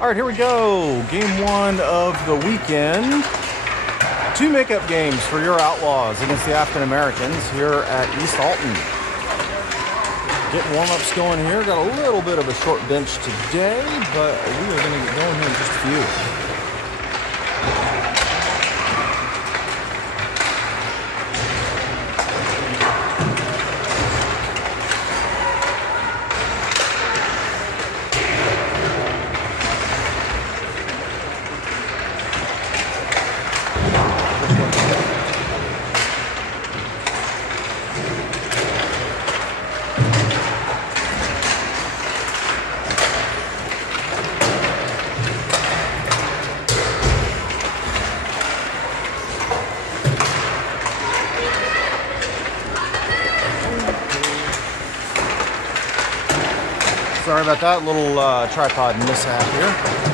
All right, here we go. Game one of the weekend. Two makeup games for your Outlaws against the African Americans here at East Alton. Getting warm-ups going here. Got a little bit of a short bench today, but we are going to get going here in just a few. Sorry about that little tripod mishap here.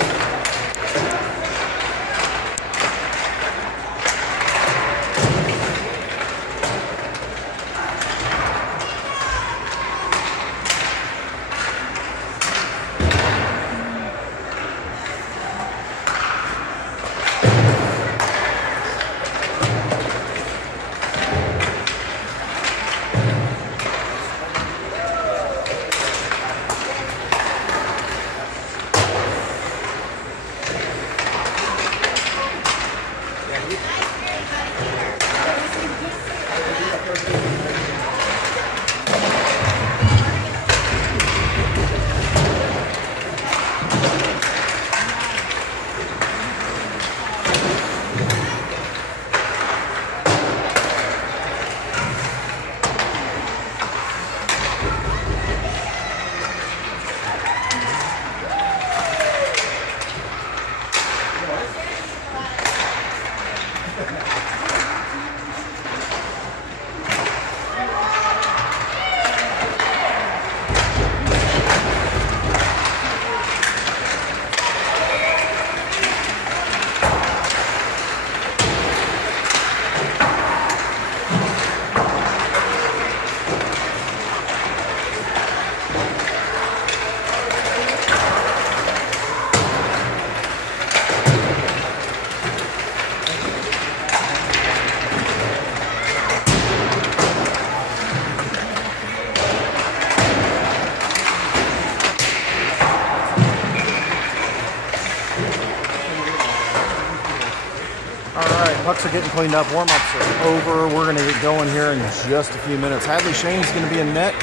Pucks are getting cleaned up. Warm-ups are over. We're going to get going here in just a few minutes. Hadley Shane's going to be in net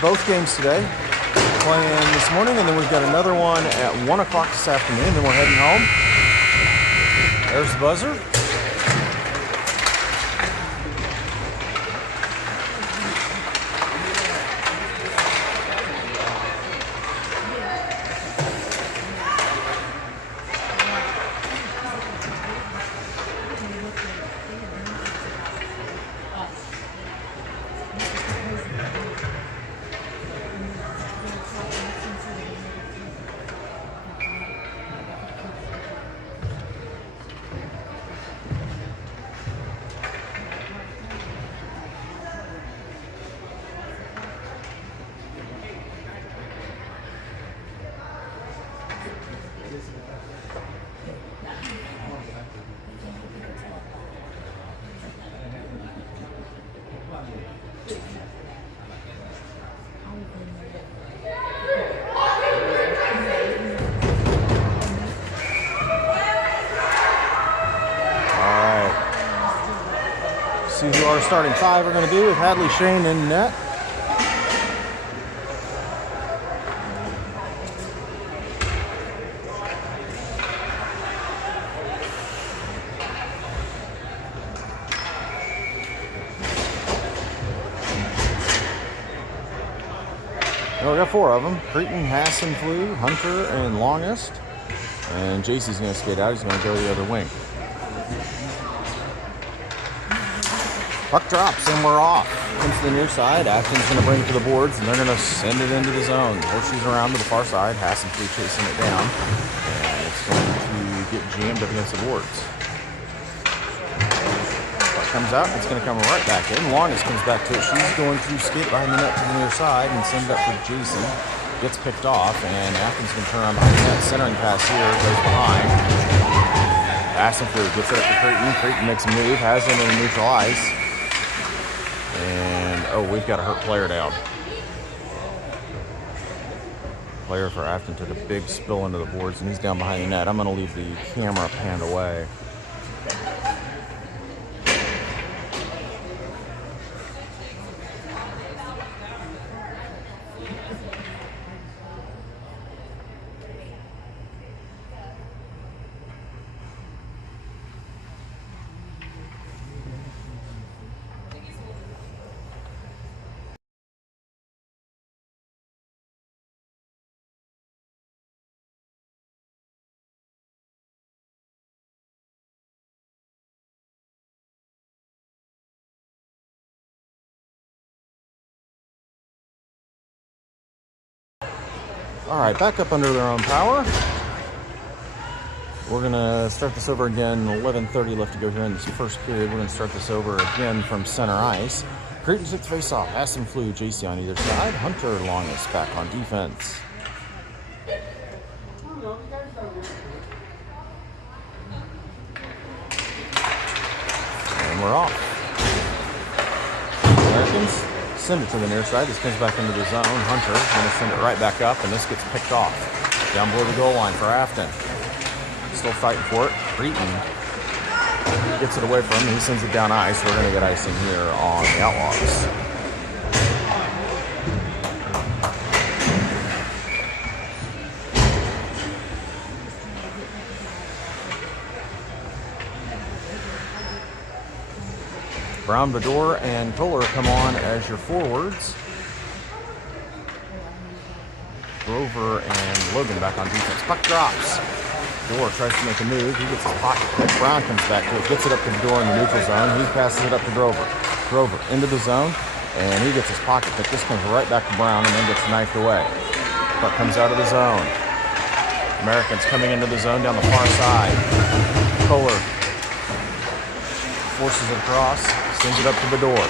both games today, playing this morning, and then we've got another one at 1 o'clock this afternoon. Then we're heading home. There's the buzzer. See who our starting five are going to be with Hadley Shane in net. Well, we got four of them. Creighton, Hassan, Flew, Hunter, and Longest. And JC's going to skate out. He's going to go the other wing. Puck drops and we're off. Into the near side. Athens going to bring it to the boards and they're going to send it into the zone. Horseshoes around to the far side. Hassan Flew chasing it down. And it's going to get jammed up against the boards. Puck comes out. It's going to come right back in. Longest comes back to it. She's going to skate behind the net to the near side and send it up for Jason. gets picked off, and Athens can turn around behind that. Centering pass here, goes behind. Pass and Flew gets it up to Creighton. Creighton makes a move, has him in the neutral ice. And, oh, we've got a hurt player down. Player for Afton took a big spill into the boards, and he's down behind the net. I'm going to leave the camera panned away. All right, back up under their own power. We're going to start this over again. 11:30 left to go here in this first period. We're going to start this over again from center ice. Creighton took the face-off. Aston Flew, JC on either side. Hunter Longest back on defense. And we're off. Americans send it to the near side. This comes back into the zone. Hunter is going to send it right back up, and this gets picked off. Down below the goal line for Afton. Still fighting for it. Creighton gets it away from him. He sends it down ice. We're going to get icing here on the Outlaws. Brown, Bador, and Kohler come on as your forwards. Grover and Logan back on defense. Puck drops. Bador tries to make a move. He gets his pocket pick. Brown comes back to it. Gets it up to Bador in the neutral zone. He passes it up to Grover. Grover into the zone, and he gets his pocket pick. This comes right back to Brown and then gets knifed away. Puck comes out of the zone. Americans coming into the zone down the far side. Kohler forces it across. Sends it up to Bador.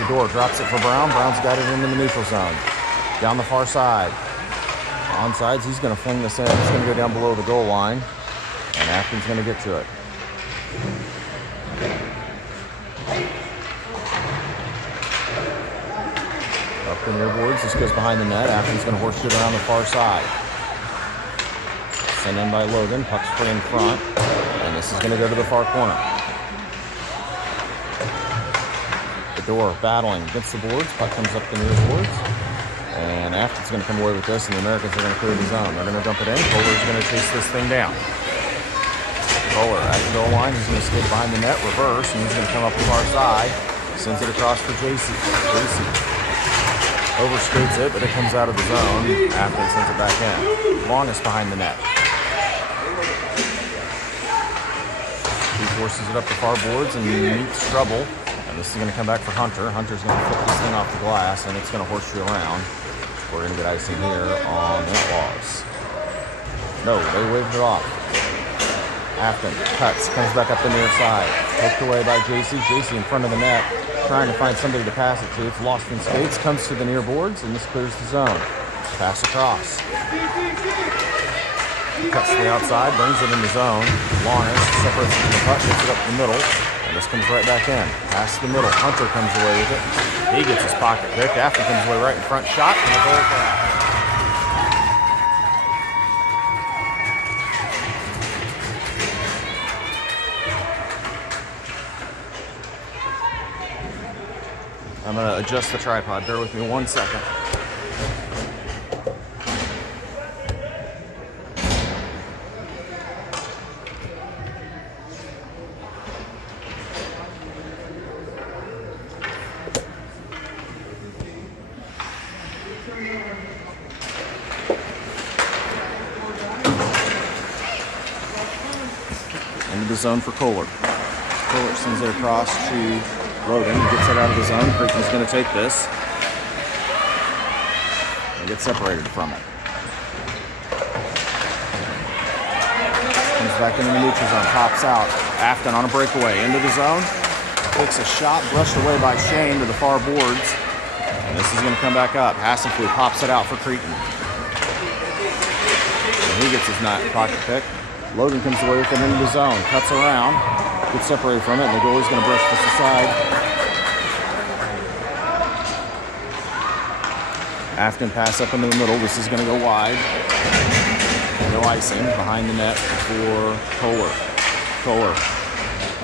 Bador drops it for Brown. Brown's got it into the neutral zone. Down the far side. Onsides, he's going to fling this in. It's going to go down below the goal line. And Afton's going to get to it. Up the near boards. This goes behind the net. Afton's going to horseshoe it around the far side. Sent in by Logan. Puck's free in front. And this is going to go to the far corner. Bador battling against the boards. Puck comes up the near boards. And Afton's going to come away with this, and the Americans are going to clear the zone. They're going to dump it in. Kohler's going to chase this thing down. Kohler at the goal line. He's going to skate behind the net, reverse, and he's going to come up the far side. Sends it across for JC. JC overskates it, but it comes out of the zone. Afton sends it back in. Longest behind the net. He forces it up the far boards and meets trouble. And this is going to come back for Hunter. Hunter's going to flip this thing off the glass, and it's going to horseshoe around. We're going to get icing here on the Outlaws. No, they waved it off. Afton cuts, comes back up the near side. Poked away by JC. JC in front of the net, trying to find somebody to pass it to. It's lost in skates, comes to the near boards, and this clears the zone. Pass across. Cuts to the outside, brings it in the zone. Longest separates it from the puck, gets it up the middle. And this comes right back in. Past the middle. Hunter comes away with it. He gets his pocket pick. Afton comes away right in front. Shot and a goal for Afton. I'm going to adjust the tripod. Bear with me 1 second. Into the zone for Kohler. Kohler sends it across to Logan. He gets it out of the zone. Creighton's going to take this and get separated from it. Comes back into the neutral zone. Pops out. Afton on a breakaway. Into the zone. Takes a shot. Brushed away by Shane to the far boards. And this is going to come back up. Hassenflug pops it out for Creighton. He gets his pocket pick. Logan comes away with it into the zone. Cuts around. Gets separated from it. And the goalie's going to brush this aside. Afton pass up into the middle. This is going to go wide. No icing. Behind the net for Kohler. Kohler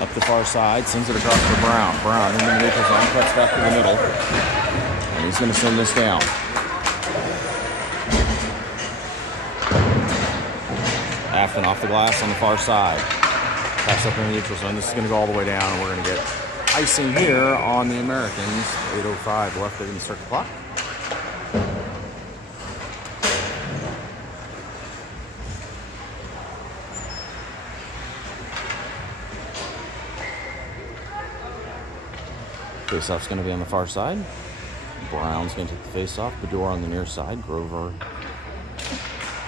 up the far side. Sends it across to Brown. Brown into the neutral zone. Cuts back to the middle. And he's going to send this down. Afton off the glass on the far side. Pass up in the neutral zone. This is going to go all the way down, and we're going to get icing here on the Americans. 8:05 left. They're going to start the clock. Face-off's going to be on the far side. Brown's going to take the face-off. Bedore on the near side. Grover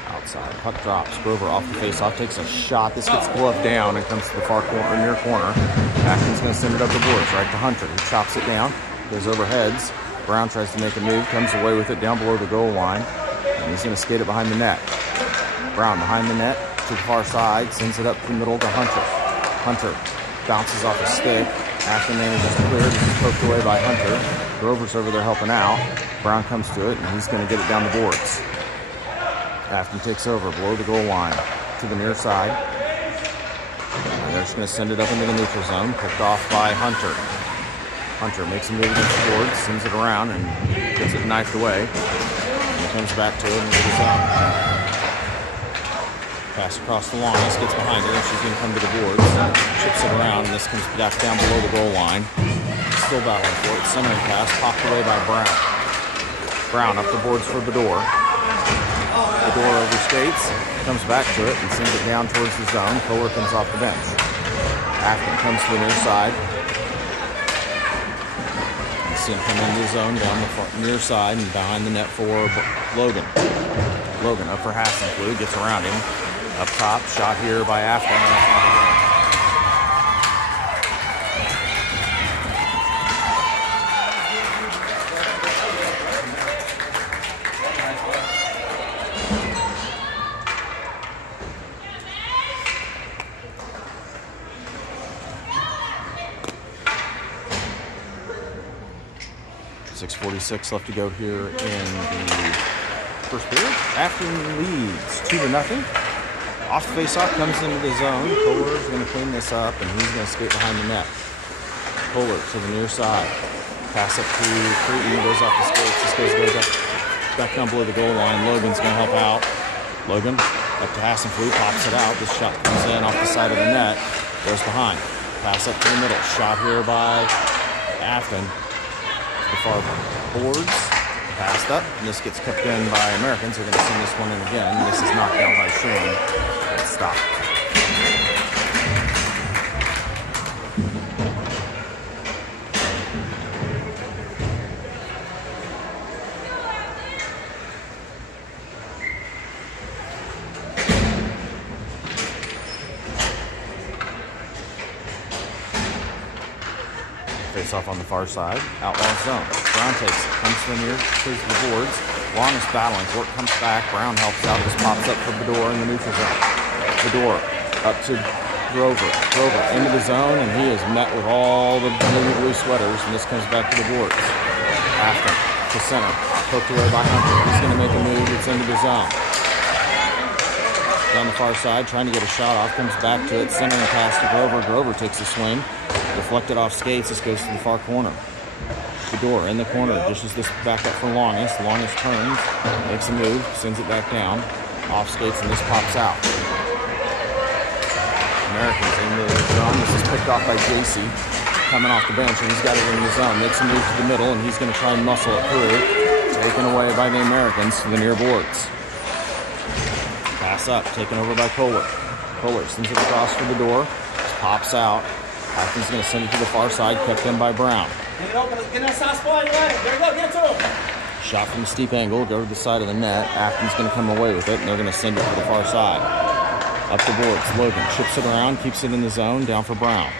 outside. Puck drops. Grover off the face-off. Takes a shot. This gets gloved down and comes to the far corner, near corner. Afton's going to send it up the boards, right to Hunter. He chops it down. Goes over heads. Brown tries to make a move. Comes away with it down below the goal line. And he's going to skate it behind the net. Brown behind the net to the far side. Sends it up the middle to Hunter. Hunter bounces off a stick. Afton manages to clear. This is poked away by Hunter. Grover's over there helping out. Brown comes to it, and he's going to get it down the boards. Afton takes over below the goal line to the near side. And they're just going to send it up into the neutral zone. Picked off by Hunter. Hunter makes a move against the boards, sends it around, and gets it knifed away. And he comes back to it into the zone. Pass across the line. This gets behind her, and she's going to come to the boards. Chips it around, and this comes back down below the goal line. Still battling for it. Centering pass, popped away by Brown. Brown up the boards for Bedore. Bedore overskates, comes back to it, and sends it down towards the zone. Kohler comes off the bench. Afton comes to the near side. You see him come into the zone down the near side and behind the net for Logan. Logan up for Hassenflug, gets around him. Up top, shot here by Afton. 6:46 left to go here in the first period. Afton leads 2-0. Off the face-off, comes into the zone. Kohler's going to clean this up, and he's going to skate behind the net. Kohler to the near side. Pass up to Creighton, goes off the skates. This goes up, back down below the goal line. Logan's going to help out. Logan up to Hassenflug, pops it out. This shot comes in off the side of the net, goes behind. Pass up to the middle. Shot here by Afton. The far boards, passed up, and this gets kept in by Americans. They're going to send this one in again. This is knocked down by Shane. It's stopped. Face off on the far side. Outlaws zone. Brown takes it. Comes to the boards. Longest battling for it. Comes back. Brown helps out. This pops up for Bedore in the neutral zone. Bedore up to Grover. Grover into the zone, and he is met with all the blue sweaters, and this comes back to the boards. Afton to center. Poked away by Hunter. He's going to make a move. It's into the zone. Down the far side, trying to get a shot off. Comes back to it. Centering pass to Grover. Grover takes a swing. Deflected off skates. This goes to the far corner. Bedore in the corner. Dishes this back up for Longest. Longest turns. Makes a move. Sends it back down. Off skates, and this pops out. Americans in the zone. This is picked off by JC. Coming off the bench, and he's got it in the zone. Makes a move to the middle, and he's going to try and muscle it through. Taken away by the Americans to the near boards. Pass up. Taken over by Kohler. Kohler sends it across for Bedore. Pops out. Afton's going to send it to the far side, kept in by Brown. Shot from a steep angle, go to the side of the net. Afton's going to come away with it, and they're going to send it to the far side. Up the boards, Logan chips it around, keeps it in the zone, down for Brown.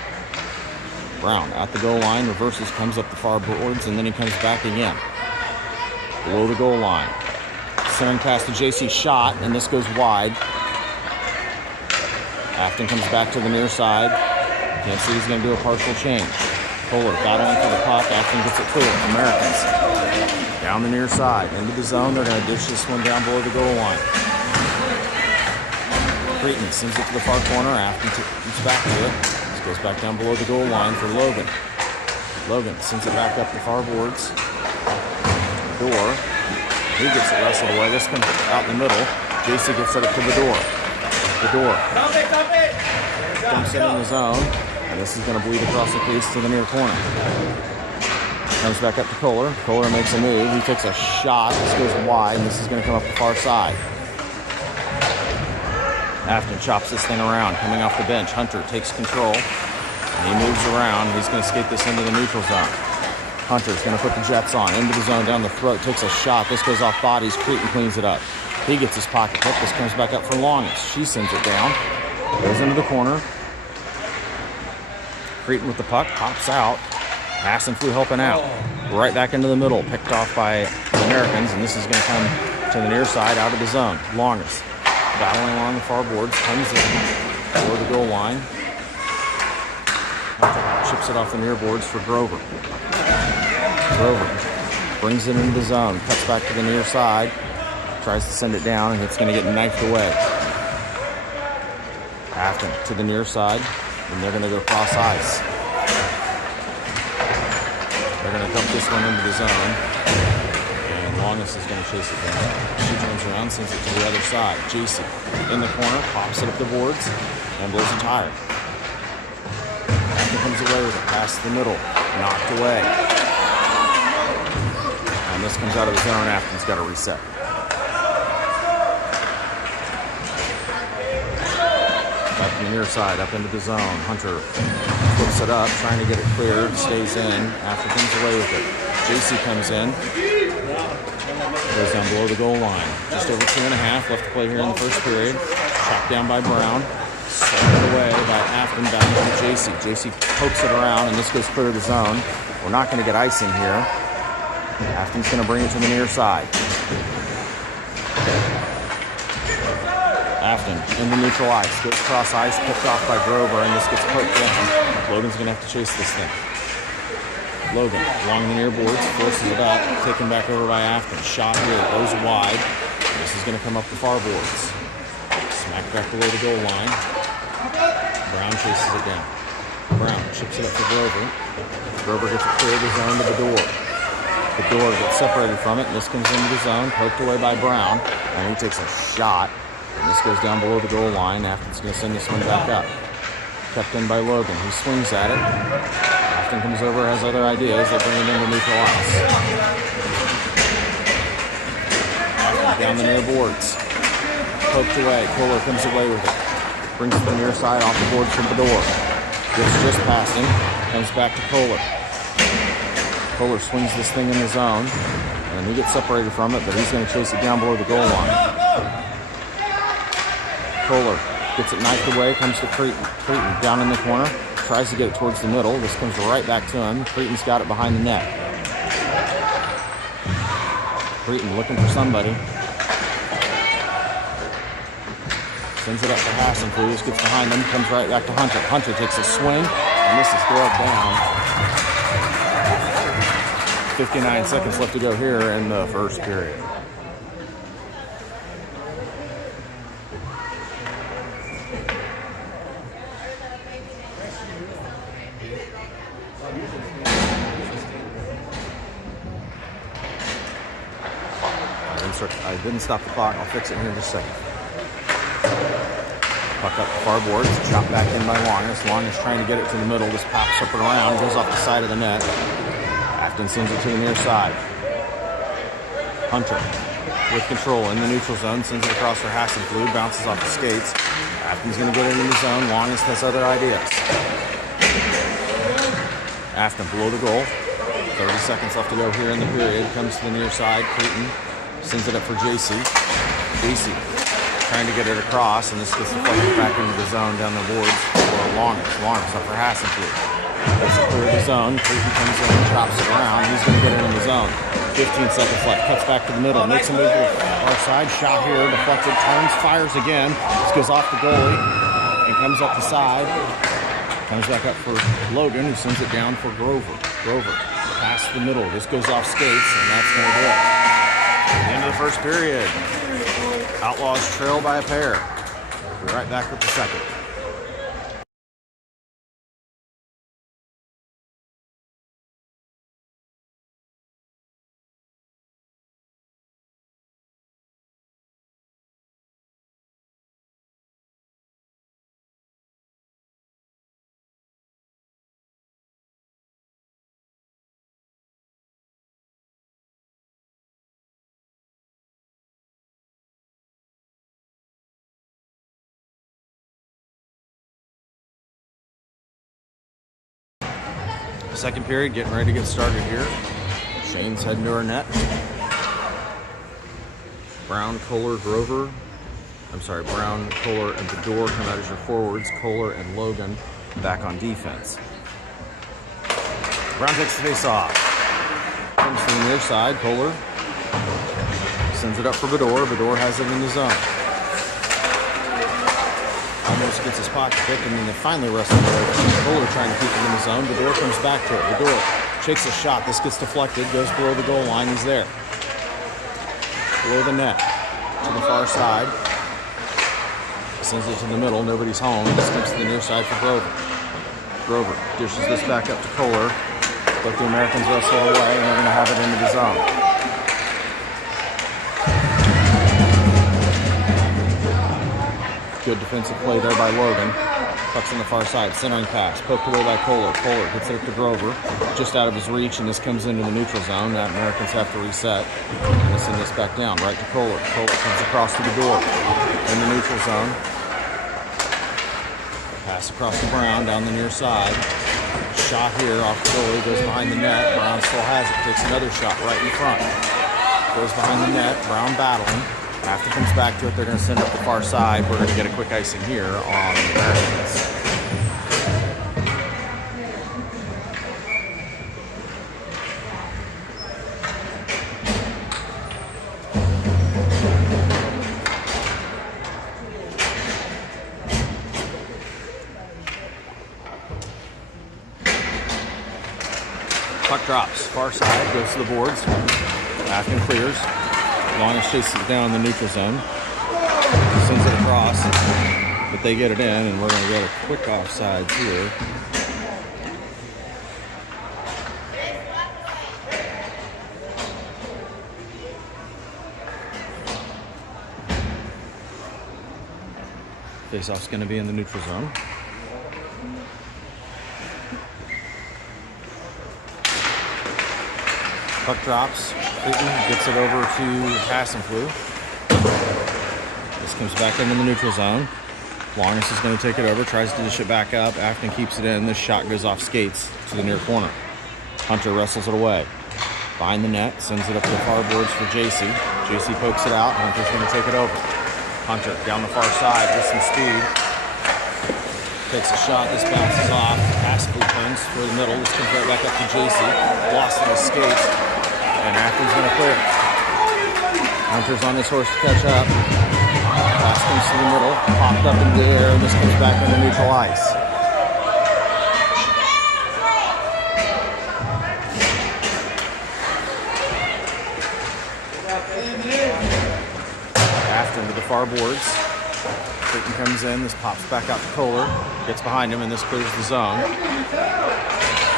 Brown at the goal line, reverses, comes up the far boards, and then he comes back again. Below the goal line. Centering pass to JC, shot, and this goes wide. Afton comes back to the near side. Can't see he's going to do a partial change. Kohler battling for the puck. Afton gets it clear. Americans down the near side. Into the zone. They're going to dish this one down below the goal line. Creighton sends it to the far corner. Afton comes back to it. This goes back down below the goal line for Logan. Logan sends it back up the far boards. Door. He gets it wrestled away. This comes out in the middle. JC gets it up to the door. The door. Dumps it in the zone. And this is going to bleed across the crease to the near corner. Comes back up to Kohler. Kohler makes a move. He takes a shot. This goes wide, and this is going to come up the far side. Afton chops this thing around. Coming off the bench, Hunter takes control. And he moves around. He's going to skate this into the neutral zone. Hunter's going to put the Jets on. Into the zone, down the throat. Takes a shot. This goes off bodies. Creighton cleans it up. He gets his pocket pick. This comes back up for Longest. She sends it down. Goes into the corner. Creighton with the puck, pops out. Hassan flew helping out. Right back into the middle, picked off by the Americans, and this is going to come to the near side, out of the zone. Longest, battling along the far boards, comes in toward the goal line. Chips it off the near boards for Grover. Grover brings it into the zone, cuts back to the near side, tries to send it down, and it's going to get knifed away. Afton to the near side. And they're going to go cross ice. They're going to dump this one into the zone. And Longest is going to chase it down. She turns around, sends it to the other side. JC in the corner, pops it up the boards, and blows a tire. Afton comes away with it, past the middle, knocked away. And this comes out of the zone. Afton's got to reset. Back to the near side, up into the zone. Hunter flips it up, trying to get it clear. Stays in. After comes away with it. JC comes in. Goes down below the goal line. Just over 2.5 left to play here in the first period. Chopped down by Brown. Slammed away by Afton back to JC. JC pokes it around, and this goes clear of the zone. We're not going to get icing here. Afton's going to bring it to the near side. Afton in the neutral ice, goes cross ice, picked off by Grover, and this gets poked down. Logan's going to have to chase this thing. Logan, along the near boards, forces it up, taken back over by Afton. Shot here, goes wide. This is going to come up the far boards. Smack back below the goal line. Brown chases it down. Brown chips it up to Grover. Grover gets it clear of the zone to the door. The door gets separated from it, and this comes into the zone, poked away by Brown, and he takes a shot. And this goes down below the goal line. Afton's going to send this one back up. Kept in by Logan. He swings at it. Afton comes over, has other ideas. They bring it into neutral ice. Afton down the near boards. Poked away. Kohler comes away with it. Brings it to the near side off the boards from the door. Gets just past him. Comes back to Kohler. Kohler swings this thing in the zone. And he gets separated from it, but he's going to chase it down below the goal line. Kohler gets it knifed away, comes to Creighton. Creighton down in the corner, tries to get it towards the middle. This comes right back to him. Creighton's got it behind the net. Creighton looking for somebody. Sends it up to Hassan. This gets behind them, comes right back to Hunter. Hunter takes a swing, and this is gloved down. 59 seconds left to go here in the first period. I didn't stop the clock. I'll fix it here in just a second. Puck up the far boards. Chopped back in by Longest. Longest trying to get it to the middle. This pops up and around. Goes off the side of the net. Afton sends it to the near side. Hunter with control in the neutral zone. Sends it across for Hassan. Bounces off the skates. Afton's going to get it in the zone. Longest has other ideas. Afton below the goal. 30 seconds left to go here in the period. Comes to the near side. Creighton sends it up for JC. JC trying to get it across, and this gets deflected back into the zone down the boards for Longest. Longest up for Hassan. Gets it clear of the zone. Creighton comes in and chops it around. He's going to get it in the zone. 15 seconds left. Cuts back to the middle. Makes a move to the far side. Shot here. Deflected. Turns. Fires again. This goes off the goalie and comes up the side. Comes back up for Logan, who sends it down for Grover. Grover past the middle. This goes off skates, and that's going to do it. The end of the first period. Outlaws trail by a pair. We'll be right back with the second. Second period, getting ready to get started here. Shane's heading to our net. Brown, Kohler, Grover. Brown, Kohler, and Bedore come out as your forwards. Kohler and Logan back on defense. Brown takes the face off. Comes to the near side. Kohler sends it up for Bedore. Bedore has it in the zone. Almost gets his pocket pick, and then they finally wrestle away. Kohler trying to keep him in the zone. Bedore comes back to it. Bedore shakes a shot. This gets deflected. Goes below the goal line. He's there. Below the net. To the far side. Sends it to the middle. Nobody's home. This comes to the near side for Grover. Grover dishes this back up to Kohler. But the Americans wrestle away, and they're going to have it into the zone. Good defensive play there by Logan. Puck's on the far side. Centering pass. Poked away by Kohler. Kohler gets it up to Grover. Just out of his reach, and this comes into the neutral zone. Now Americans have to reset. And they send this back down. Right to Kohler. Kohler comes across to the door. In the neutral zone. Pass across to Brown down the near side. Shot here off the goalie. Goes behind the net. Brown still has it. Takes another shot right in front. Goes behind the net. Brown battling. After comes back to it, they're going to send it up the far side. We're going to get a quick icing here on the Americans. Puck drops. Far side. Goes to the boards. Afton clears. Longest chases it down in the neutral zone. Sends it across. But they get it in, and we're going to get a quick offsides here. Face-off's going to be in the neutral zone. Puck drops. Clayton gets it over to Hassenflu. This comes back into the neutral zone. Longest is going to take it over, tries to dish it back up. Afton keeps it in. This shot goes off skates to the near corner. Hunter wrestles it away. Behind the net, sends it up to the far boards for JC. JC pokes it out. Hunter's going to take it over. Hunter down the far side with some speed. Takes a shot. This bounces off. Hassenflu turns for the middle. This comes right back up to JC. Lost in his skates. And Afton's going to clear it. Hunter's on his horse to catch up. Pass comes to the middle. Popped up in the air. And this comes back into neutral ice. Afton to the far boards. Clayton comes in. This pops back out to Kohler. Gets behind him, and this clears the zone.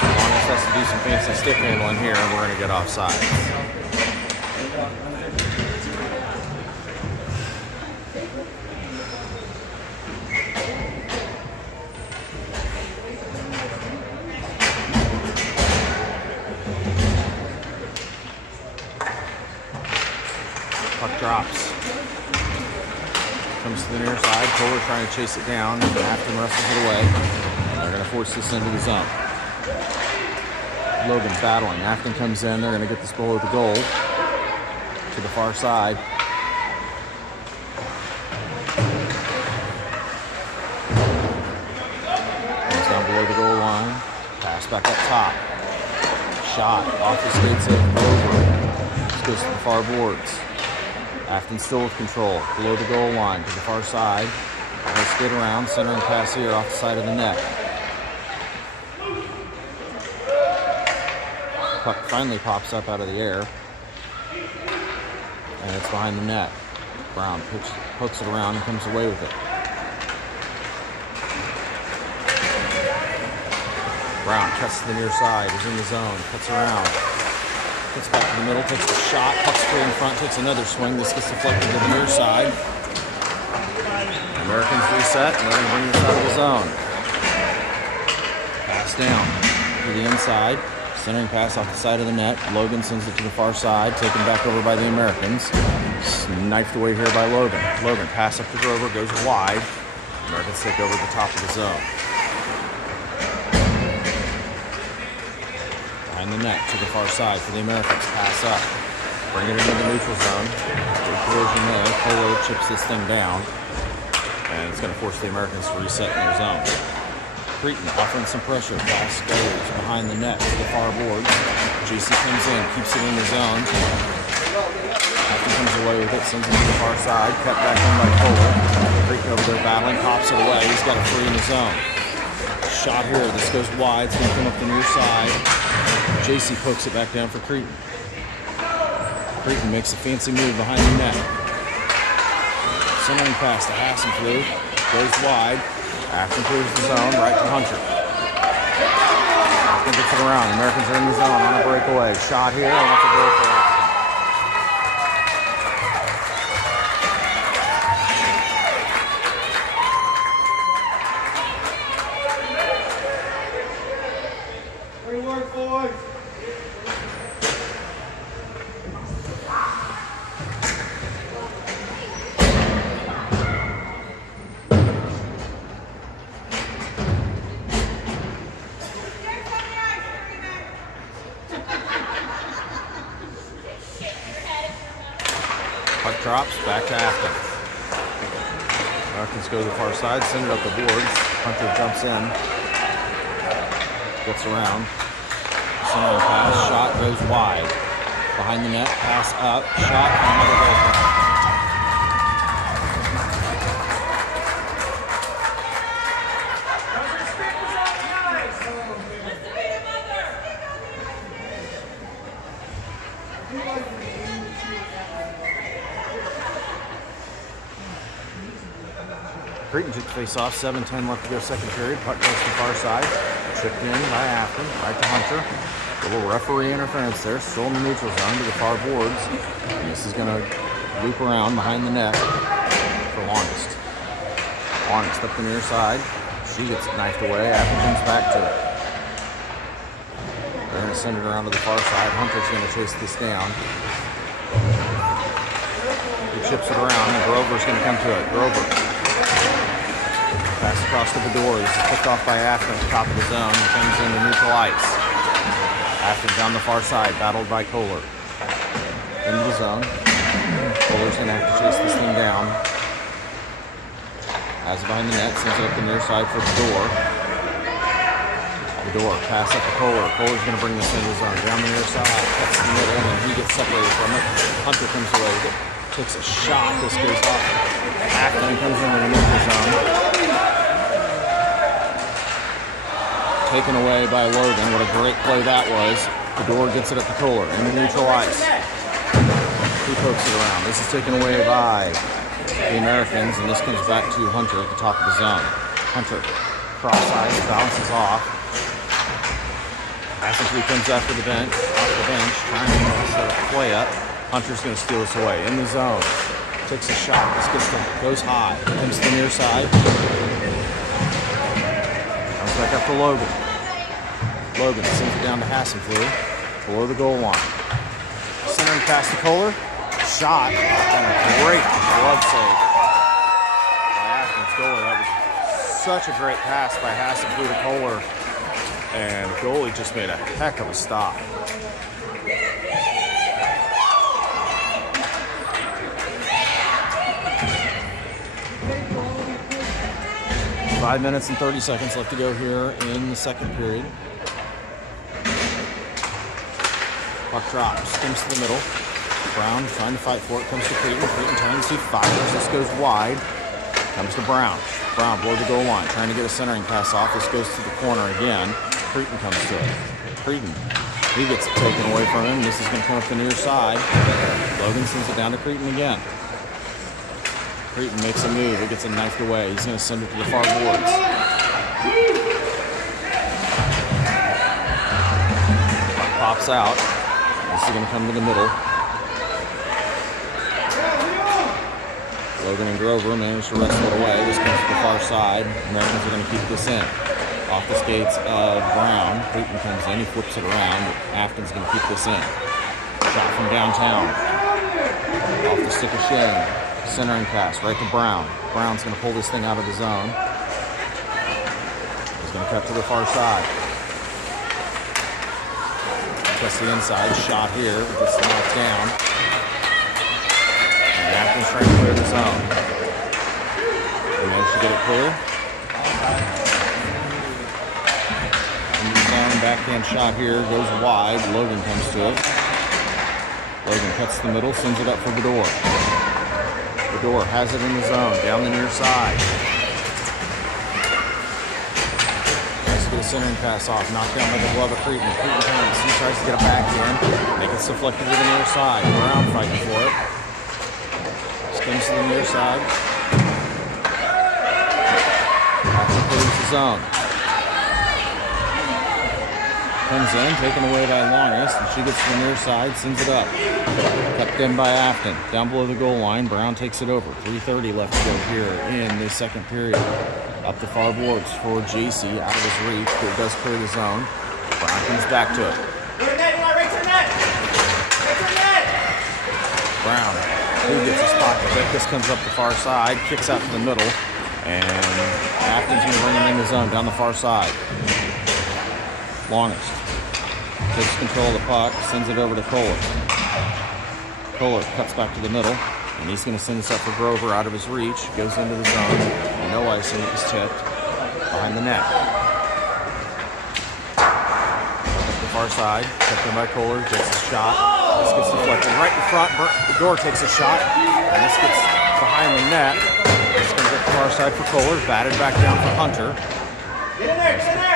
Longest has to do some fancy stick handling here, and we're going to get offside. Puck drops. Comes to the near side. Kohler trying to chase it down. Afton wrestles it away. They're going to force this into the zone. Logan battling. Afton comes in. They're going to get this below the goal. To the far side. Comes down below the goal line. Pass back up top. Shot off the skates of Grover. This goes to the far boards. Afton still with control. Below the goal line to the far side. They skid around, centering pass here off the side of the net. Puck finally pops up out of the air. And it's behind the net. Brown pokes it around and comes away with it. Brown cuts to the near side, is in the zone, cuts around. Gets back to the middle, takes a shot, puck's free in front, takes another swing. This gets deflected to the near side. Americans reset, and they're going to bring this out of the zone. Pass down to the inside. Centering pass off the side of the net. Logan sends it to the far side, taken back over by the Americans. Knifed away here by Logan. Logan pass up to Grover, goes wide. Americans take over the top of the zone. Behind the net to the far side for the Americans. Pass up. Bring it into the neutral zone. Big collision there. Polo chips this thing down. And it's going to force the Americans to reset in their zone. Cretin offering some pressure. Pass goes behind the net to the far boards. JC comes in, keeps it in the zone. After comes away with it, sends it to the far side. Cut back in by Kohler. Cretin over there battling, pops it away. He's got it free in the zone. Shot here. This goes wide. It's going to come up the near side. JC pokes it back down for Cretin. Cretin makes a fancy move behind the net. Centering pass to Hassenflug. Goes wide. Afton clears the zone, right to Hunter. Afton gets it around. The Americans are in the zone on a breakaway. Shot here, and that's a goal for Afton. Great work, boys. Puck drops, back to Afton. Americans go to the far side, send it up the boards. Hunter jumps in. Gets around. Centering pass, shot goes wide. Behind the net, pass up, shot, and another goal for Afton. Cretin took face off, 7:10 left to go second period. Puck goes to the far side. Chipped in by Afton, right to Hunter. A little referee interference there, still in the neutral zone to the far boards. And this is going to loop around behind the net for Longest. Longest up the near side. She gets knifed away. Afton comes back to it. They're going to send it around to the far side. Hunter's going to chase this down. He chips it around, and Grover's going to come to it. Grover. Pass across to the doors. Picked off by Afton at the top of the zone and comes into neutral ice. Afton down the far side, battled by Kohler. Into the zone. Kohler's going to have to chase this thing down. Has it behind the net, sends it up the near side for the door. The door, pass up to Kohler. Kohler's going to bring this into the zone. Down the near side, cuts the middle, and he gets separated from it. Hunter comes away with it. Takes a shot. This goes off. Afton comes into the neutral zone. Taken away by Logan. What a great play that was. The door gets it up to Kohler into neutral ice. He pokes it around. This is taken away by the Americans, and this comes back to Hunter at the top of the zone. Hunter cross ice, bounces off. Hassenflug comes after the bench, off the bench, trying to set a play up. Hunter's going to steal this away in the zone. Takes a shot. This goes high. Comes to the near side. Comes back up to Logan. Logan sends it down to Hassenflug below the goal line. Centering pass to Kohler. Shot. And a great glove save by Afton's goalie. That was such a great pass by Hassenflug to Kohler. And the goalie just made a heck of a stop. Five minutes and 30 seconds left to go here in the second period. Puck drops, comes to the middle. Brown trying to fight for it, comes to Cretin. Cretin turns, he fires. This goes wide. Comes to Brown. Brown below the goal line, trying to get a centering pass off. This goes to the corner again. Creighton comes to it. Creighton, he gets it taken away from him. This is going to come up the near side. Logan sends it down to Creighton again. Creighton makes a move. It gets it knifed away. He's going to send it to the far boards. Pops out. This is going to come to the middle. Logan and Grover manage to wrestle it away. This comes to the far side. Americans are going to keep this in. Off the skates of Brown. Creighton comes in. He flips it around. Afton's going to keep this in. Shot from downtown. Off the stick of Shane. Centering pass right to Brown. Brown's going to pull this thing out of the zone. He's going to cut to the far side. Just the inside. Shot here. Gets knocked down. And Afton's trying to clear the zone. He managed to get it clear. In the zone, backhand shot here. Goes wide. Logan comes to it. Logan cuts the middle. Sends it up for Bedore. Bedore has it in the zone. Down the near side. Tries to get a centering pass off. Knocked down by the glove of Creighton. Creighton comes. He tries to get a backhand. It gets deflected to the near side. Brown fighting for it. Spins to the near side. After clears the zone. Comes in, taken away by Longest, and she gets to the near side, sends it up. Kept in by Afton. Down below the goal line, Brown takes it over. 3:30 left to go here in the second period. Up the far boards for JC, out of his reach, but it does clear the zone. Brown comes back to it. Brown, who gets a spot to pick. This comes up the far side, kicks out to the middle, and Afton's going to bring him in the zone down the far side. Longest takes control of the puck, sends it over to Kohler. Kohler cuts back to the middle, and he's going to send this up for Grover out of his reach. Goes into the zone. No icing. It was tipped behind the net. Up the far side, kept in by Kohler. Gets a shot. This gets deflected right in front. The door takes a shot, and this gets behind the net. It's going to get the far side for Kohler. Batted back down for Hunter. Get in there! Get in there!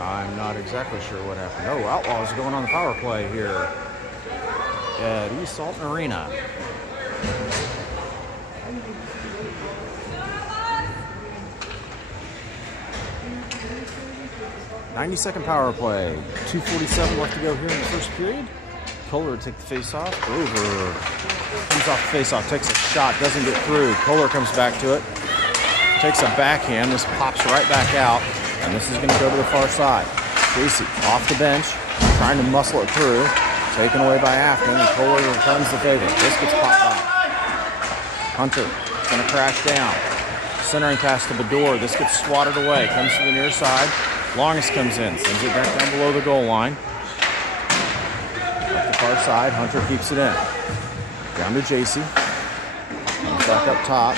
I'm not exactly sure what happened. Oh, Outlaws going on the power play here at East Alton Arena. "90-second power play. 2:47 left to go here in the first period. Kohler would take the face-off. Grover comes off the face-off, takes a shot, doesn't get through. Kohler comes back to it, takes a backhand. This pops right back out, and this is going to go to the far side. Casey off the bench, trying to muscle it through. Taken away by Afton, and Kohler returns the favor. This gets popped back. Hunter going to crash down. Centering pass to Bedore. This gets swatted away. Comes to the near side. Longest comes in. Sends it back down below the goal line. Up the far side. Hunter keeps it in. Down to JC. Comes back up top.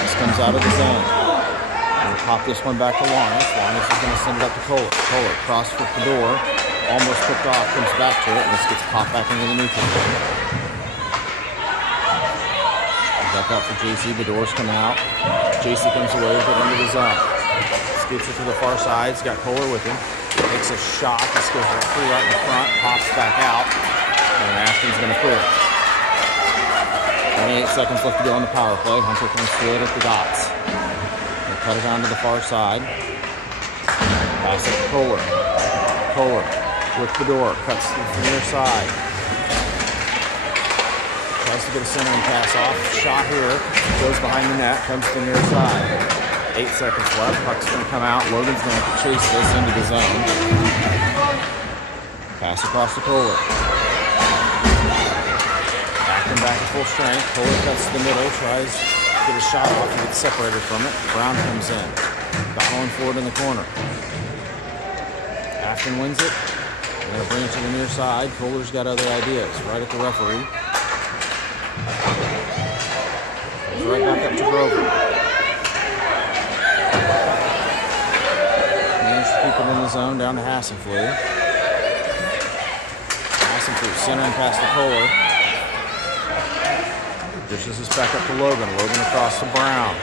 This comes out of the zone. We'll pop this one back to Longest. Longest is going to send it up to Kohler. Kohler cross for Bedore. Almost picked off. Comes back to it. And this gets popped back into the neutral zone. Back out for JC. Bedore's come out. JC comes away with it under the zone. Skates it to the far side. He's got Kohler with him. Takes a shot. This goes free right in the front. Pops back out. And Ashton's going to clear it. 28 seconds left to go on the power play. Hunter comes through it at the dots. They cut it down to the far side. Pass it to Kohler. Kohler with Bedore. Cuts to the near side. Tries to get a centering pass off. Shot here. Goes behind the net. Comes to the near side. 8 seconds left. Puck's going to come out. Logan's going to chase this into the zone. Pass across to Kohler. Acting back at full strength. Kohler cuts to the middle. Tries to get a shot off and gets separated from it. Brown comes in. Battling forward in the corner. Afton wins it. They're going to bring it to the near side. Kohler's got other ideas. Right at the referee. Right back up to Grover. zone, down to Hassenflue. Hassenflue centering past the Kohler. Dishes this back up to Logan. Logan across to Brown.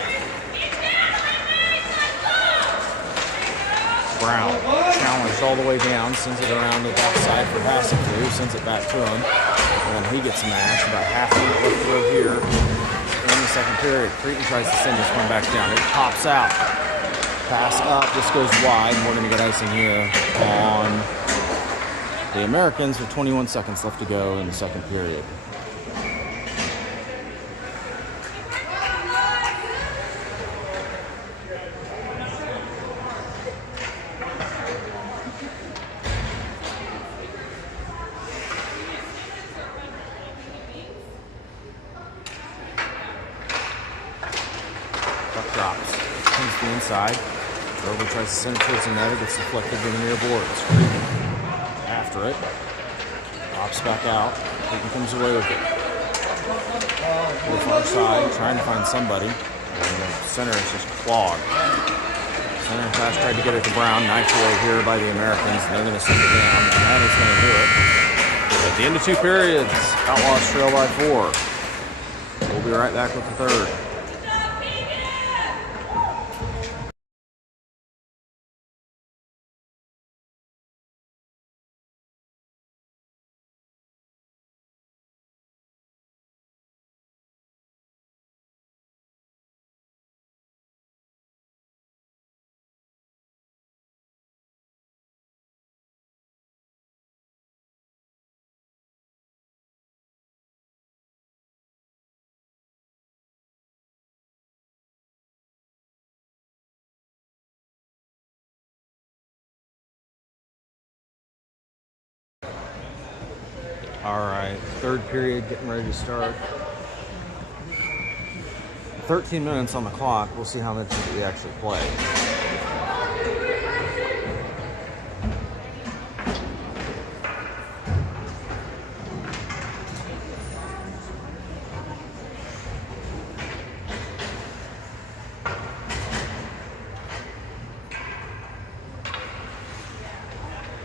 Brown challenged all the way down, sends it around to the backside for Hassenflue, sends it back to him. And then he gets mashed. About half a minute left to go here in the second period. Creighton tries to send this one back down. It pops out. Pass up. This goes wide. And we're going to get icing here on the Americans with 21 seconds left to go in the second period. Drops. Comes to the inside. Grover tries to send it towards the net. It gets deflected to the near boards. Creighton after it. Pops back out. Creighton comes away with it. To the far side, trying to find somebody. And the center is just clogged. Center and pass tried to get it to Brown. Knifed away here by the Americans. And they're going to send it down. And that is going to do it. At the end of 2 periods, Outlaws trail by 4. We'll be right back with the third. All right, third period getting ready to start. 13 minutes on the clock. We'll see how much we actually play.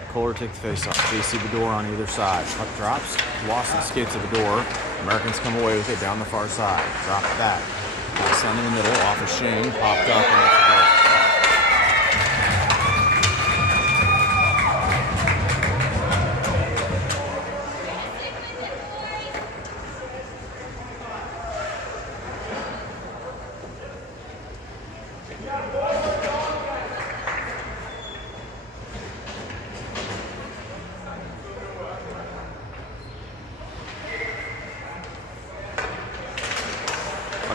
Kohler takes the face off. JC Bedore on either side. Puck drops. Lost the skates of Bedore. Americans come away with it down the far side. Drop it back. Pass down in the middle. Off of Shane. Popped up and it's a goal.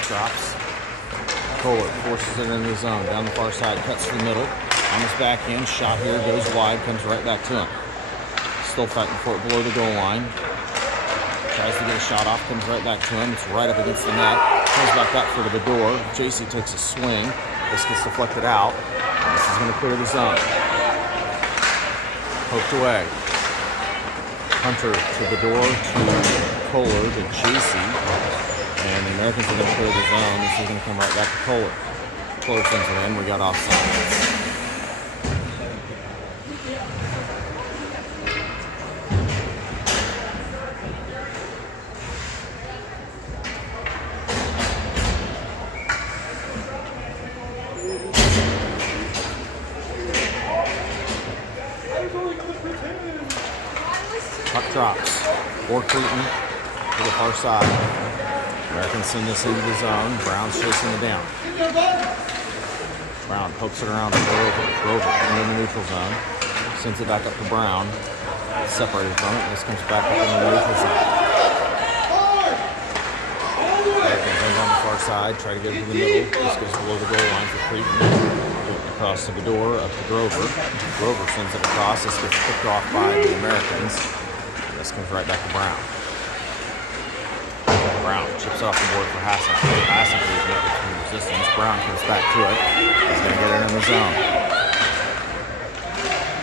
Drops. Kohler forces it into the zone. Down the far side. Cuts to the middle. On his backhand. Shot here. Goes wide. Comes right back to him. Still fighting for it below the goal line. Tries to get a shot off. Comes right back to him. It's right up against the net. Comes back up for the Bedore. JC takes a swing. This gets deflected out. This is going to clear the zone. Poked away. Hunter to Bedore to Kohler to JC. And the Americans are going to clear the zone. This is going to come right back to Kohler. Kohler sends it in. We got offside. Puck drops. For Creighton to the far side. Americans send this into the zone. Brown's chasing it down. Brown pokes it around to Grover into the neutral zone. Sends it back up to Brown. Separated from it. This comes back up into the neutral zone. Americans ends on the far side. Try to get it to the middle. This goes below the goal line for Creighton. Across to Bedore, up to Grover. Grover sends it across. This gets picked off by the Americans. This comes right back to Brown. Brown chips off the board for Hassenflue. Hassenflue's making some resistance. Brown comes back to it. He's going to get it in the zone.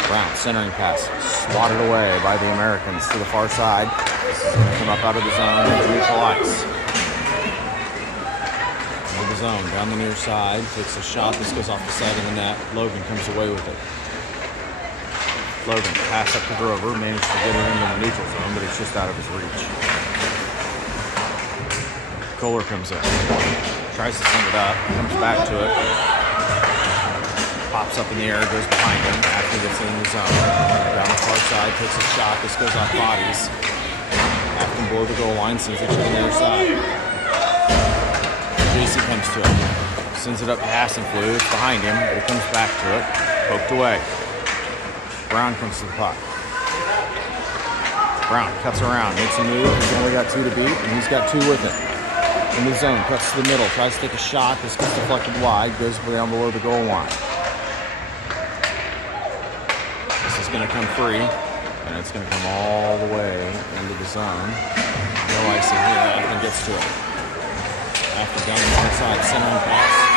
Brown centering pass. Swatted away by the Americans to the far side. This is going to come up out of the zone into neutral ice. Into the zone, down the near side. Takes a shot. This goes off the side of the net. Logan comes away with it. Logan, pass up to Grover, managed to get it into the neutral zone, but it's just out of his reach. Kohler comes in, tries to send it up, comes back to it, pops up in the air, goes behind him after he gets in the zone. Down the far side, takes a shot, this goes off bodies. After below the goal line, sends it to the near side. JC comes to it, sends it up to Hassenflug, it's behind him, but it comes back to it, poked away. Brown comes to the puck. Brown cuts around, makes a move, he's only got 2 to beat, and he's got 2 with it. In the zone, cuts to the middle, tries to take a shot, this gets deflected wide, goes down below the goal line. This is going to come free, and it's going to come all the way into the zone. No icing here, Afton gets to it. After down the one side, centering pass.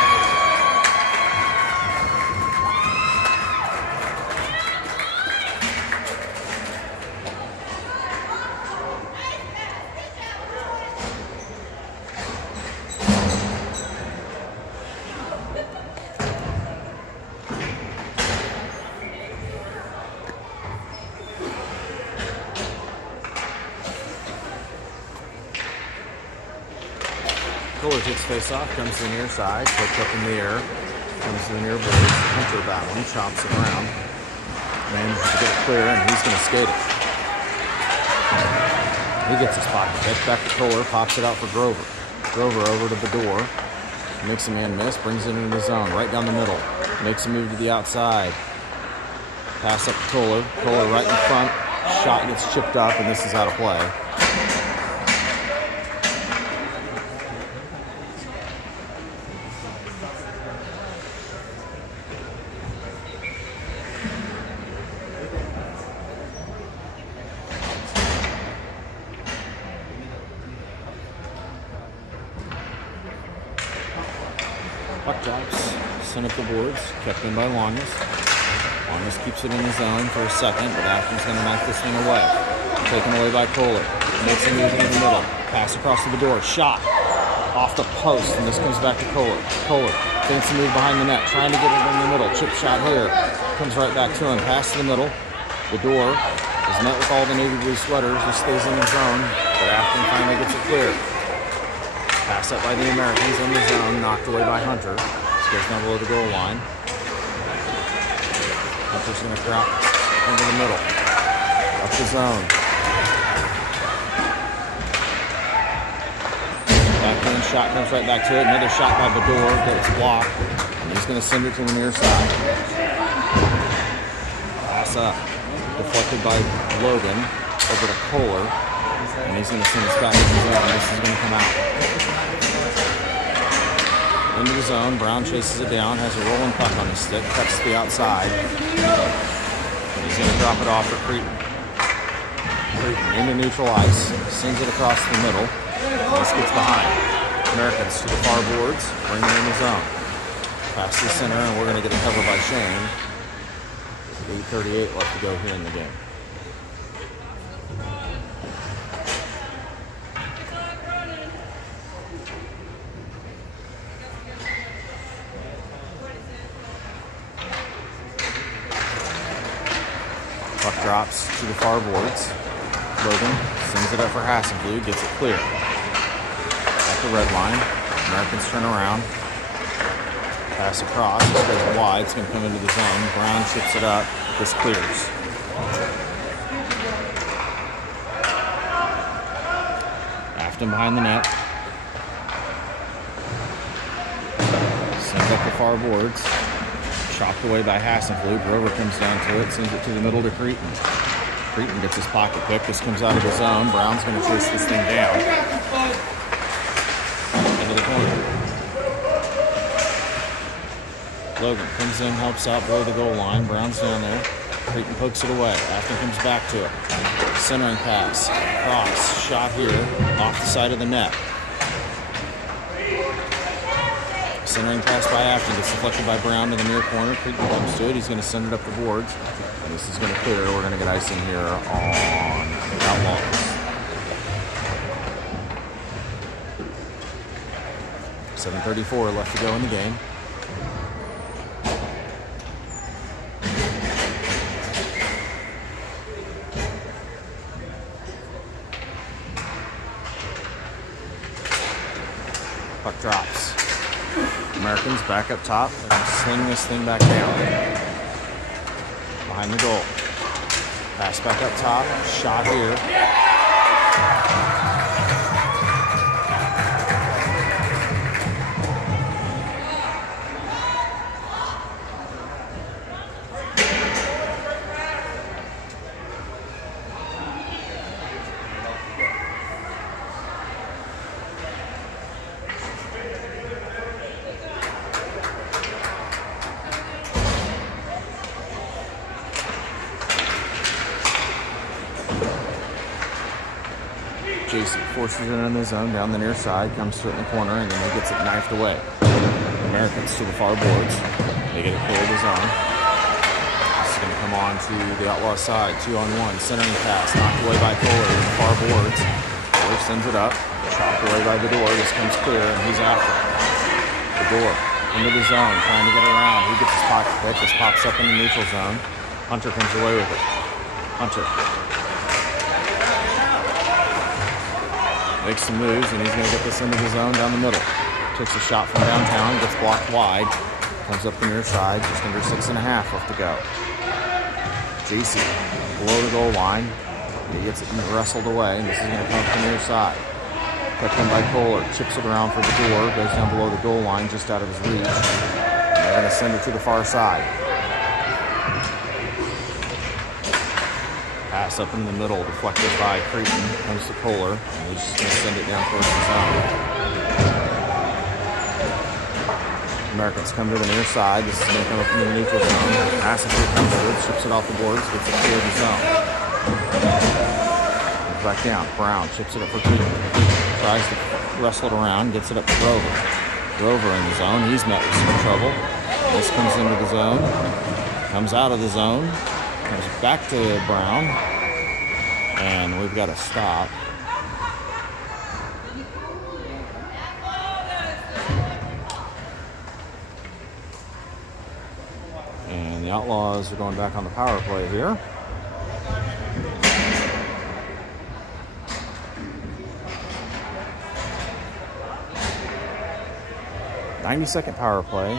Kohler takes face off, comes to the near side, flipped up in the air, comes to the near boards, Hunter that one, chops it around, manages to get it clear, and he's going to skate it. He gets his pocket pick, back to Kohler, pops it out for Grover. Grover over to the door, makes a man miss, brings it into the zone, right down the middle, makes a move to the outside, pass up to Kohler, Kohler right in front, shot gets chipped up, and this is out of play. Puck drops, sent up the boards, kept in by Longus. Longus keeps it in the zone for a second, but Afton's going to knock this thing away. Taken away by Kohler. Makes a move in the middle. Pass across to the door. Shot off the post, and this comes back to Kohler. Kohler fancy move behind the net, trying to get it in the middle. Chip shot here. Comes right back to him. Pass to the middle. The door is met with all the navy blue sweaters. This stays in the zone, but Afton finally gets it clear. Pass up by the Americans in the zone, knocked away by Hunter. This goes down below the goal line. Hunter's going to drop into the middle. Up the zone. Backhand shot comes right back to it. Another shot by Bador gets blocked. And he's going to send it to the near side. Pass up. Deflected by Logan over to Kohler. And he's going to send this back into the zone. This is going to come out. Into the zone, Brown chases it down, has a rolling puck on his stick, cuts to the outside. And he's going to drop it off for Creighton. Creighton into neutral ice, sends it across the middle. This gets behind. Americans to the far boards, bring it in the zone. Pass to the center, and we're going to get a cover by Shane. 8:38 left to go here in the game. Puck drops to the far boards. Logan sends it up for Hassenflug, gets it clear. At the red line, Americans turn around. Pass across, this goes wide, it's going to come into the zone. Brown chips it up, this clears. Afton behind the net. Sends up the far boards. Chopped away by Hassenflug. Grover comes down to it, sends it to the middle to Creighton. Creighton gets his pocket pick. This comes out of the zone. Brown's going to chase this thing down. Into the corner. Logan comes in, helps out below the goal line. Brown's down there. Creighton pokes it away. Afton comes back to it. Centering pass. Cross. Shot here. Off the side of the net. Centering pass by Afton, gets deflected by Brown to the near corner. Creighton comes to it. He's going to send it up the boards. And this is going to clear. We're going to get icing here on Outlaws. .734 left to go in the game. Puck drops. Americans back up top. They're going to sling this thing back down. Behind the goal. Pass back up top. Shot here. JC forces it in the zone down the near side, comes to it in the corner, and then he gets it knifed away. Americans to the far boards. They get it clear of the zone. This is going to come on to the Outlaws side. 2-on-1. Centering pass. Knocked away by Kohler to the far boards. Kohler sends it up. Chopped away by Bedore. This comes clear, and he's after it. Bedore into the zone, trying to get around. He gets his pocket pick. This pops up in the neutral zone. Hunter comes away with it. Hunter makes some moves, and he's going to get this into the zone down the middle. Takes a shot from downtown, gets blocked wide. Comes up the near side, just under 6.5 left to go. JC below the goal line. He gets it wrestled away, and this is going to come up the near side. Kept in by Kohler, chips it around for the door, goes down below the goal line, just out of his reach. And they're going to send it to the far side. Pass up in the middle, deflected by Creighton. Comes to Kohler, and he's just going to send it down towards the zone. Americans come to the near side. This is going to come up into the neutral zone. Massacre comes through, chips it off the boards, gets it clear of the zone. Comes back down. Brown chips it up for Creighton. Tries to wrestle it around, gets it up to Grover. Grover in the zone. He's met with some trouble. This comes into the zone. Comes out of the zone. Comes back to Brown, and we've got to stop. And the Outlaws are going back on the power play here. "90-second power play.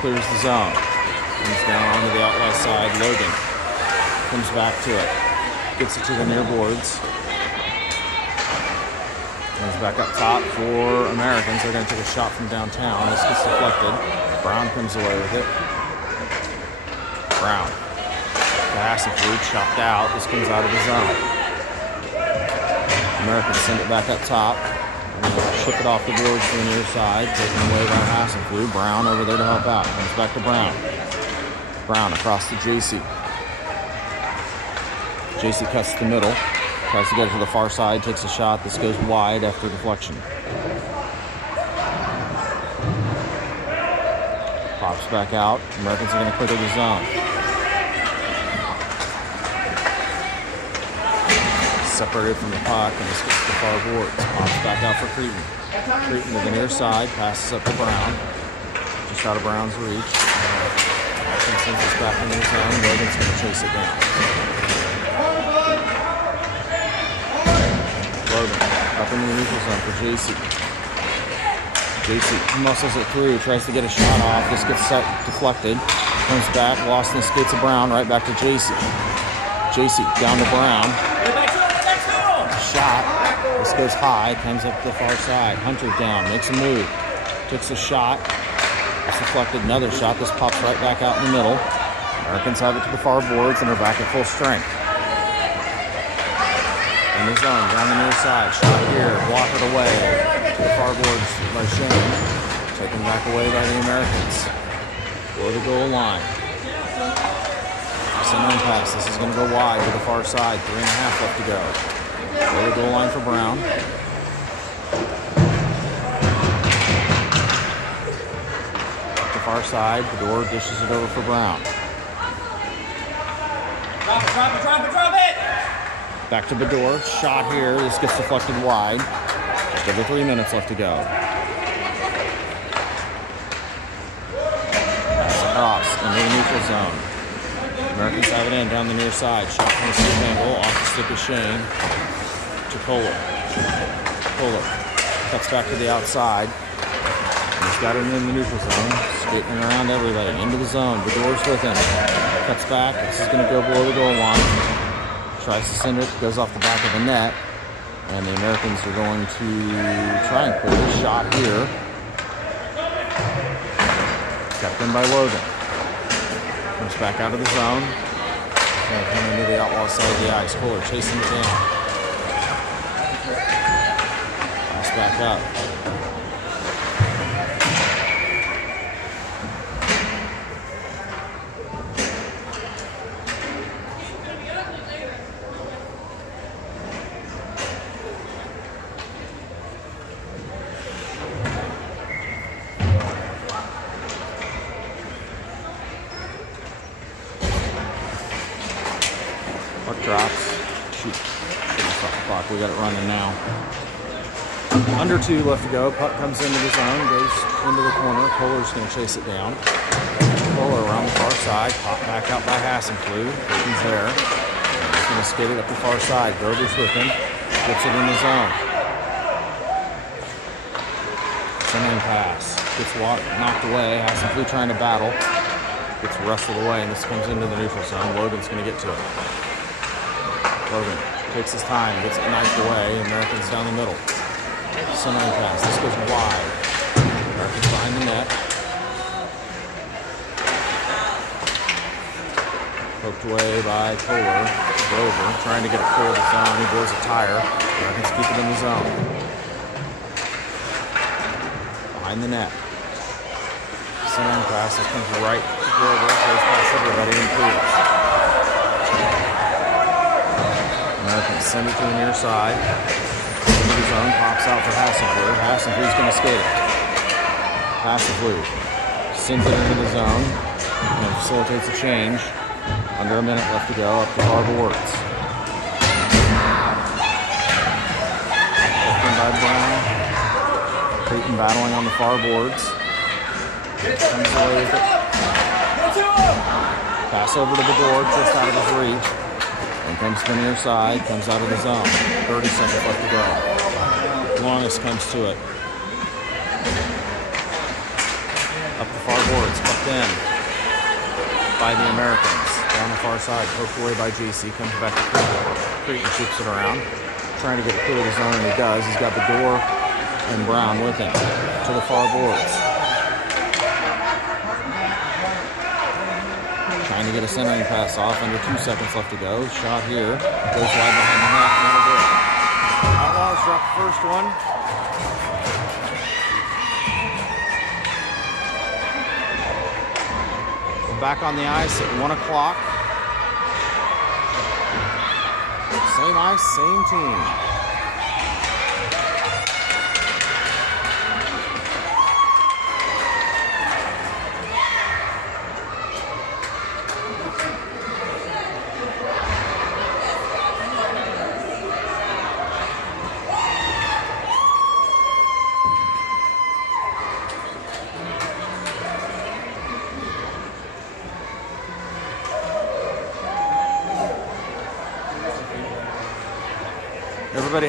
Clears the zone. Comes down onto the Outlaw side. Logan comes back to it. Gets it to the near boards. Comes back up top for Americans. They're going to take a shot from downtown. This gets deflected. Brown comes away with it. Brown. Pass and food chopped out. This comes out of the zone. Americans send it back up top. Ship it off the boards to the near side, taken away by Hassenflue. Brown over there to help out. Comes back to Brown. Brown across to JC. JC cuts to the middle. Tries to get it to the far side, takes a shot. This goes wide after deflection. Pops back out. Americans are going to clear the zone. Separated from the puck, and this gets to the far boards. Pops back out for Creighton. Creighton to the near side, passes up to Brown. Just out of Brown's reach. Action sends us back into the zone. Logan's going to chase it down. Logan up into the neutral zone for JC. JC muscles it through, tries to get a shot off. This gets deflected. Comes back, lost in the skates of Brown, right back to JC. JC down to Brown. Shot. This goes high, comes up to the far side. Hunter down, makes a move. Takes a shot. It's deflected, another shot. This pops right back out in the middle. Americans have it to the far boards, and they're back at full strength. In the zone, down the near side. Shot here, block it away. To the far boards by Shane. Taken back away by the Americans. Below the goal line. Centering pass. This is going to go wide to the far side. 3.5 left to go. Below the goal line for Brown. Up the far side. Bedore dishes it over for Brown. Drop it! Back to Bedore. Shot here. This gets deflected wide. Just over 3 minutes left to go. Pass across into the neutral zone. Americans have it in down the near side. Shot from the stick angle. Off the stick of Shane. To Kohler. Kohler cuts back to the outside. He's got it in the neutral zone. Skating around everybody. Into the zone. The door's with him. Cuts back. This is going to go below the goal line. Tries to send it. Goes off the back of the net. And the Americans are going to try and clear this shot here. Kept in by Logan. Comes back out of the zone. And coming into the Outlaw side of the ice. Kohler chasing it down. Pass back up. Puck drops. Shoot us off the clock. We got it running now. Under 2 left to go. Puck comes into the zone, goes into the corner. Kohler's going to chase it down. Kohler around the far side. Pop back out by Hassenflug. He's there. He's going to skate it up the far side. Grover's with him. Gets it in the zone. Centering pass. Gets knocked away. Hassenflug trying to battle. Gets wrestled away, and this comes into the neutral zone. Logan's going to get to it. Logan takes his time, gets it knifed away. Americans down the middle. Centering pass. This goes wide. Americans behind the net. Poked away by Kohler. Grover trying to get it clear of the zone. He blows a tire. Americans keep it in the zone. Behind the net. Centering pass. This comes right to Grover. Goes past everybody and clears. Americans send it to the near side. Into the zone, pops out for Hassenflug. Hassenflug's going to skate it. Hassenflug sends it into the zone and facilitates a change. Under a minute left to go up the far boards. Left by Brown. Creighton battling on the far boards. Comes away with it. Pass over to the board, just out of his reach. And comes to the near side, comes out of the zone. 30 seconds left to go. Longest comes to it. Up the far boards, tucked in by the Americans. Down the far side, poked away by JC, comes back to Creighton. Creighton shoots it around, trying to get it clear of the zone, and he does. He's got the door and Brown with him to the far boards. Trying to get a centering pass off, under 2 seconds left to go. Shot here, goes wide behind the net, and that'll do it. Outlaws drop the first one. We're back on the ice at 1 o'clock. Same ice, same team. Everybody